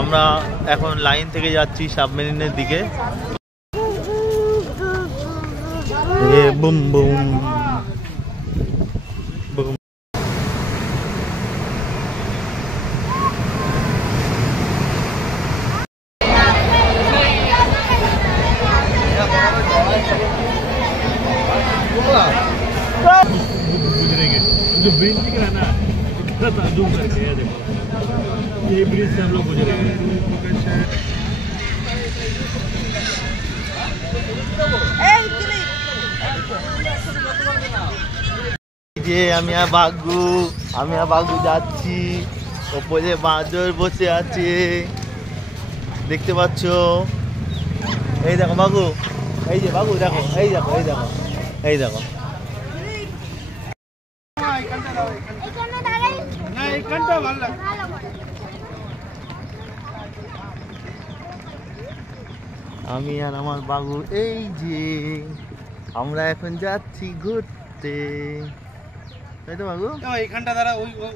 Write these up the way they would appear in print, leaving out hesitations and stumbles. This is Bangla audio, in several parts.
আমরা এখন লাইন থেকে যাচ্ছি সাবমেরিনের দিকে। Boom boom boom. जो ब्रिज दिख रहा है ना, इतना जूम करके है, देखो ये ब्रिज से हम लोग गुजरेंगे। যে আমি আর বাগু যাচ্ছি, ওপরে বাঁদর বসে আছে দেখতে পাচ্ছ। এই দেখো বাগু, এই যে বাগু দেখো, এই দেখো এই দেখো এই দেখো। আমি আর আমার বাবু এই যে আমরা এখন যাচ্ছি ঘুরতে, তাই তো বাবু? এইখানটা দাঁড়া,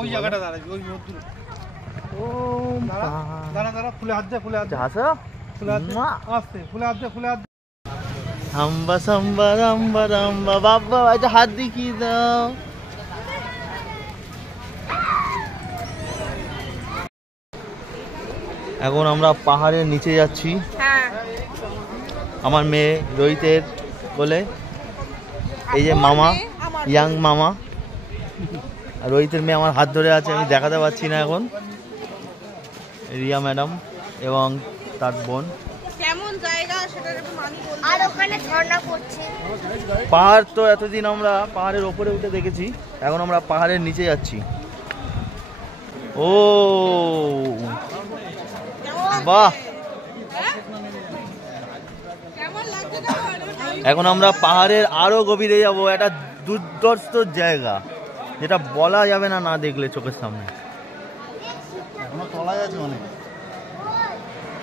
ওই জায়গাটা দাঁড়া, ওই ও দাঁড়া দাঁড়া, ফুলে হাত দে, ফুলে হাত দে, হাসো, ফুলে হাত দে, আস্তে ফুলে হাত দে, ফুলে হাত দে। হাম্বা সাম্বা রাম্বা রাম্বা, বাবা এটা হাত দেখিয়ে দাও। এখন আমরা পাহাড়ের নিচে যাচ্ছি। আমার মেয়ে রোহিতের বলে, এই যে মামা, ইয়াং মামা, রোহিতের মেয়ে আমার হাত ধরে আছে, আমি দেখাতে পারছি না এখন। রিয়া ম্যাডাম এবং তার বোন। কেমন জায়গা সেটা একটু মানি বলতে। আর ওখানে ঝর্ণা পড়ছে। পাহাড় তো এতদিন আমরা পাহাড়ের ওপরে উঠে দেখেছি, এখন আমরা পাহাড়ের নিচে যাচ্ছি। ও বাহ, এখন আমরা পাহাড়ের আরো গভীরে যাব। একটা দুর্ধর্ষ জায়গা, যেটা বলা যাবে না না দেখলে চোখের সামনে। অনেক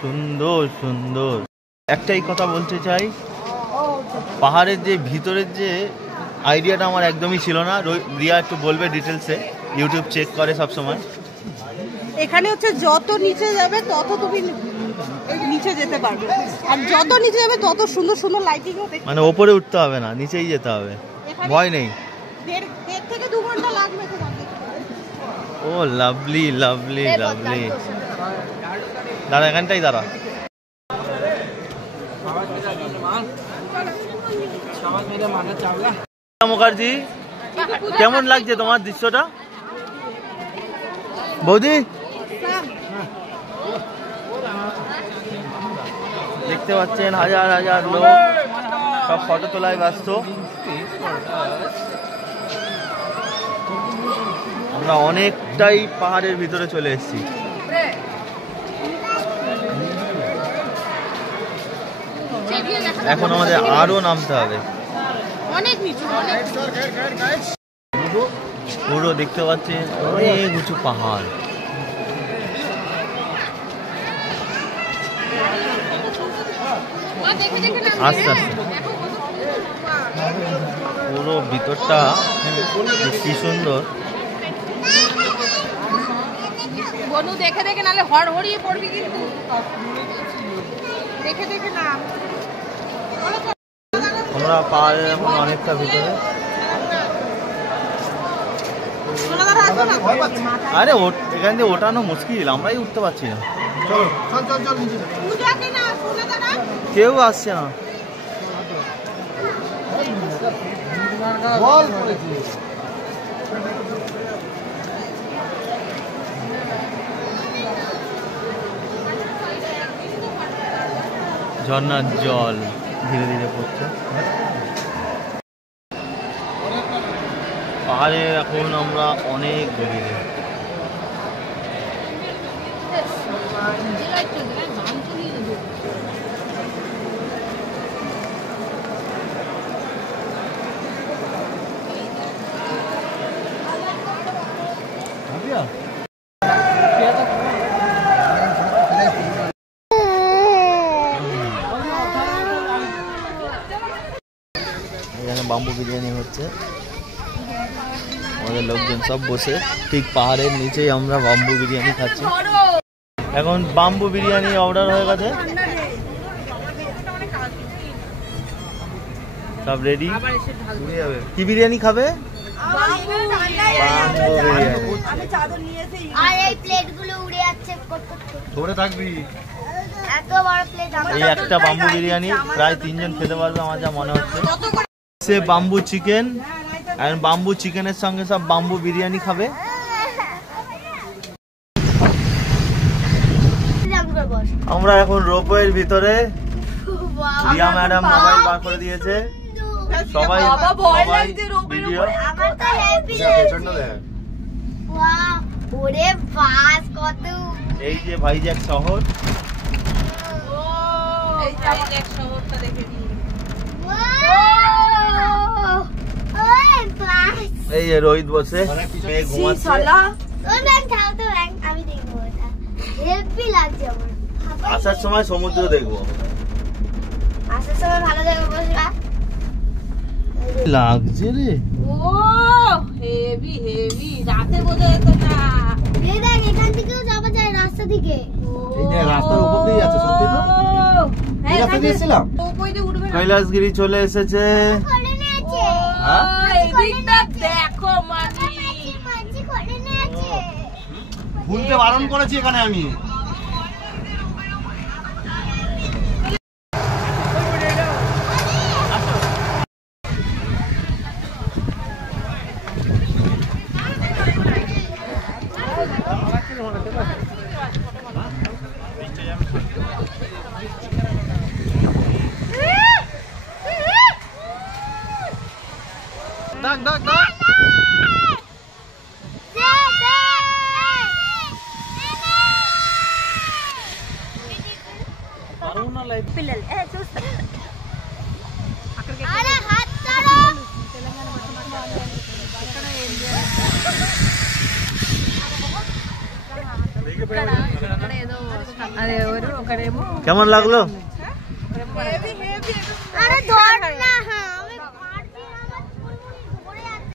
সুন্দর সুন্দর। একটাই কথা বলতে চাই, পাহাড়ের যে ভিতরের যে আইডিয়াটা আমার একদমই ছিল না। রিয়া একটু বলবে ডিটেলসে, ইউটিউব চেক করে সব সময়। এখানে হচ্ছে যত নিচে যাবে তত তুমি নিচে যেতে পারবে, আর যত নিচে যাবে তত সুন্দর সুন্দর লাইটিং হবে। মানে ওপরে উঠতে হবে না, নিচেই যেতে হবে, ভয় নেই। দেড় থেকে 2 ঘন্টা লাগবে তোমাকে। ও লাভলি লাভলি লাভলি। দাঁড়া, এখানটাই দাঁড়া। মুখার্জি, কেমন লাগছে তোমার দৃশ্যটা বৌদি? দেখতে পাচ্ছেন হাজার হাজার লোক সব ফটো তোলায় ব্যস্ত। আমরা অনেকটাই পাহাড়ের ভিতরে চলে এসেছি। এখন আমাদের আরো নামতে হবে, অনেক নিচু, পুরো দেখতে পাচ্ছেন অনেক উঁচু পাহাড়। আস্তে আস্তে পুরো ভিতরটা কি সুন্দর। বনু দেখে দেখে নালে হড়হড়িয়ে পড়বি, কিন্তু দেখে দেখে না। আমরা পাহাড়ের এখন অনেকটা ভিতরে। আরে এখান দিয়ে ওঠানো মুশকিল, আমরাই উঠতে পারছি না, কেউ আসছে না। ঝর্ণার জল ধীরে ধীরে পড়ছে। পাহাড়ে এখন আমরা অনেক গভীরে। এখানে বাম্বু বিরিয়ানি হচ্ছে, আমাদের লোকজন সব বসে ঠিক পাহাড়ের নিচেই আমরা বাম্বু বিরিয়ানি খাচ্ছি। এখন বাম্বু বিরিয়ানি অর্ডার হয়ে গেছে, সব রেডি। কি বিরিয়ানি খাবে? বাম্বু বিরিয়ানি। আর এই প্লেটগুলো উড়ে যাচ্ছে, ধরে থাকবি। এত বড় প্লেট এই একটা বাম্বু বিরিয়ানি প্রায় 3 জন খেতে পারবে আমার যা মনে হচ্ছে। সে বাম্বু চিকেন, আর বাম্বু চিকেনের সঙ্গে সব বাম্বু বিরিয়ানি খাবে। আমরা এখন রোপওয়ের ভিতরে, রিয়া ম্যাডাম মোবাইল বার করে দিয়েছে, সবাই ভিডিও। আমার তো হ্যাপি লাগছে। ওয়াও, ওরে বাস কত। এই যে ভাইজ্যাক শহর, এই ভাইজ্যাক শহরটা দেখে নিন। ওরে বাস। এই যে রোহিত বসে মেয়ে ঘুমাচ্ছে। ওই ব্যাংক খাও তো, ব্যাংক আমি দেখবো ওটা। হ্যাপি লাগছে আমার। আসার সময় সমুদ্র দেখবো। আসার সময় ভালো দেখবো বসরা। লাগছে রে। ও হেভি হেভি, রাতে বোঝা যেত না। এই দেখ, এখান থেকেও যাওয়া যায় রাস্তা থেকে। এই যে রাস্তার উপর দিয়ে যাচ্ছে, সত্যি তো? হ্যাঁ, এই রাস্তা দিয়ে এসেছিলাম। ওপরে উঠবে না। কৈলাসগিরি চলে এসেছে। করে নিয়েছে। হ্যাঁ? এই দিকটা দেখো মানি। মাঝি করে নিয়েছে। ভুলতে বারণ করেছি এখানে আমি। ডাক ডাক ডাক। పిల్లలు చూస్తా. అరే హాత్ తోడో. అదే ఎవరు ఒకడేమో কেমন লাগলো? అరే ধর না, আমি পারছি না, আমার পড়ে যাচ্ছে।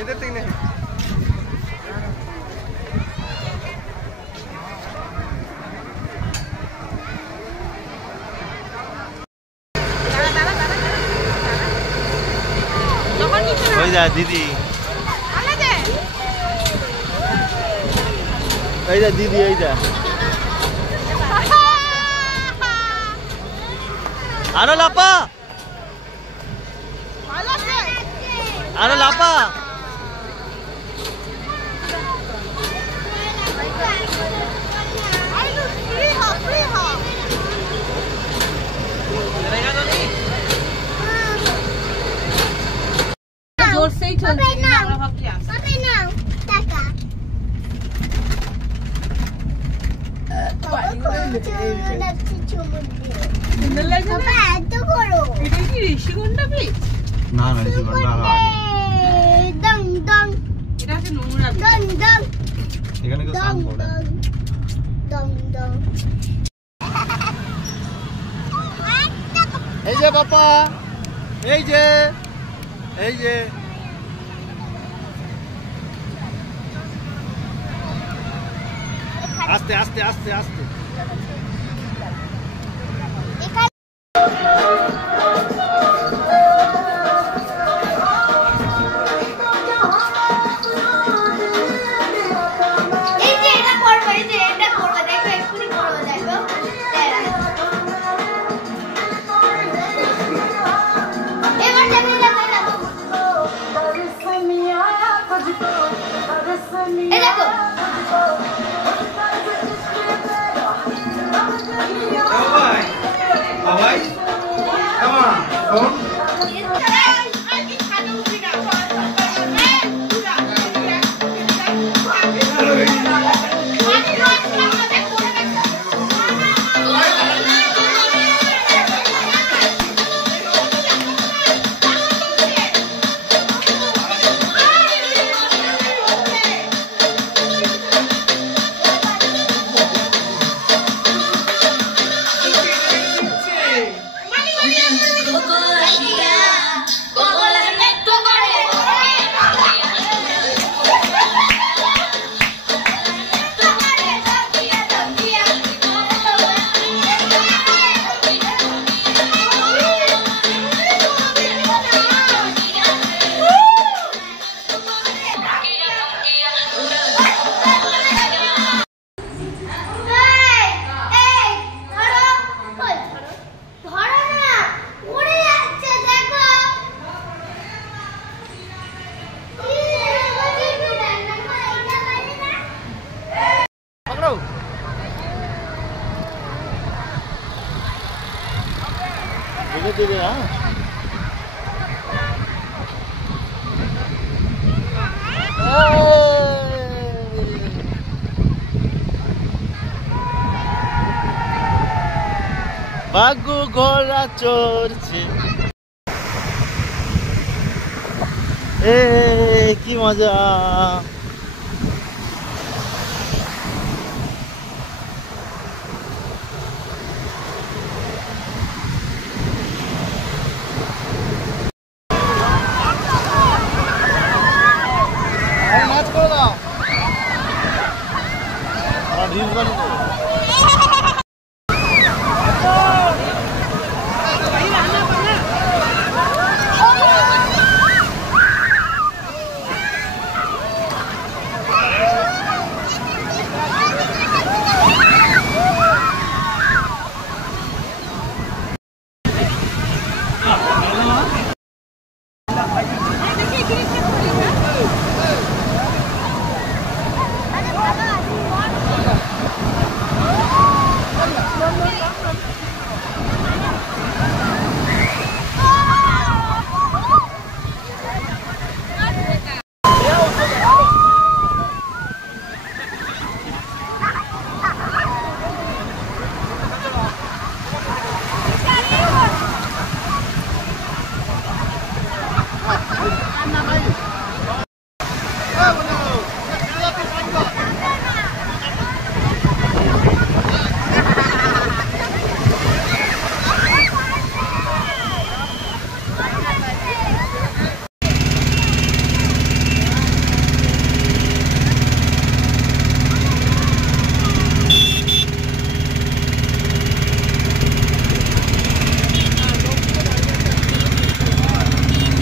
এদের থেকে নে। ওই যা দিদি, এই যা দিদি, এই যা। আরো লাপা, আরো লাপা। জোরসেই চলছে, আমরা ভাবছি আসছে। ওকে নাও টাকা। সুন্দর লাগছে না? এত বড়। এটা কি ঋষিকন্যা বীচ? না না, এই জীবনটা দং দং এটা হচ্ছে নোংরা বীচ। দং দং এখানে কেউ দং স্নান করে। দং দং। এই যে বাপা, এই যে, এই যে। আস্তে আস্তে আস্তে আস্তে। এই যে এটা করবো, এই যে এটা করবো, দেখো এক্ষুনি করবো, দেখো। এবার দেখো, দেখো, দেখো। এই দেখো। देवे हाँ বাঘু ঘোড়া চড়ছে কি মজা নাচ করে দাও রিলস বানিয়ে देखिए